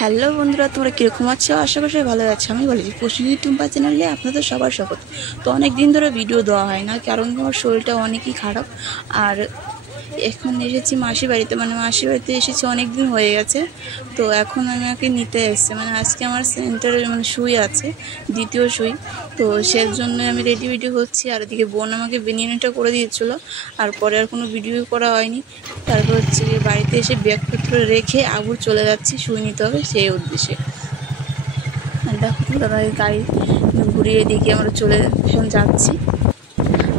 Hello বন্ধুরা, তোমরা কীরকম আছো? আশা করি ভালো আছো। আমি বলেছি পশুদি টুম্পা চ্যানেলে আপনাদের সবার স্বাগত। তো অনেক দিন ধরে ভিডিও দেওয়া হয় না, কারণ আমার শরীরটা অনেকই খারাপ। আর এখন এসেছি মাসির বাড়িতে, মাসির বাড়িতে এসেছি অনেক দিন হয়ে গেছে। তো এখন আমাকে নিতে এসছে, আজকে আমার সেন্টারে সুই আছে, দ্বিতীয় সুই। তো সেজন্য আমি রেডি হচ্ছি। আর এদিকে বোন আমাকে বেনিয়ানিটা করে দিয়েছিলো, আর পরে আর কোনো ভিডিও করা হয়নি। তারপর হচ্ছে বাড়িতে এসে ব্যাগপত্র রেখে আবার চলে যাচ্ছি সুই নিতে হবে সেই উদ্দেশ্যে। দেখো দাদা গাড়ি ঘুরিয়ে দিকে আমরা এখন যাচ্ছি।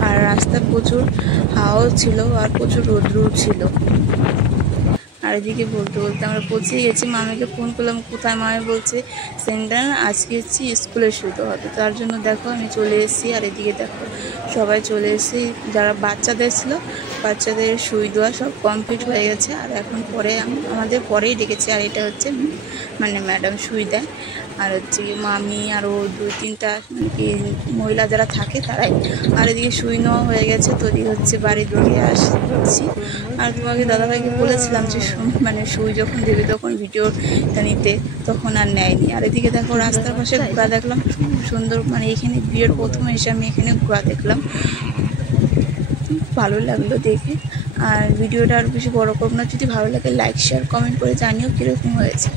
আর রাস্তায় প্রচুর হাওয়াও ছিল আর প্রচুর রৌদ্রও ছিল। আর এদিকে বলতে বলতে আমরা পৌঁছে গেছি। মামিকে ফোন করলাম, কোথায়? মামি বলছে সেন্টার আজকে হচ্ছে স্কুলে শুতে হবে। তার জন্য দেখো আমি চলে এসেছি। আর এদিকে দেখো সবাই চলে এসেছি, যারা বাচ্চাদের ছিল বাচ্চাদের সুই দেওয়া সব কমপ্লিট হয়ে গেছে। আর এখন পরে আমাদের পরেই ডেকেছে। আর এটা হচ্ছে ম্যাডাম সুই দেয়। আর হচ্ছে মামি আরও 2-3টা মহিলা যারা থাকে তারাই। আর এদিকে সুই নেওয়া হয়ে গেছে। তো এদিকে হচ্ছে বাড়ির দিকে আসছি। আর তোমাকে দাদাভাইকে বলেছিলাম যে সুই যখন দেবে তখন ভিডিওটা নিতে, তখন আর নেয়নি। আর এদিকে দেখো রাস্তার পাশে ঘোড়া দেখলাম সুন্দর, এখানে বিয়ের প্রথমে এসে আমি এখানে ঘোড়া দেখলাম, ভালো লাগলো দেখে। আর ভিডিওটা আর বেশি বড় করব না, যদি ভালো লাগে লাইক শেয়ার কমেন্ট করে জানিও কীরকম হয়েছে।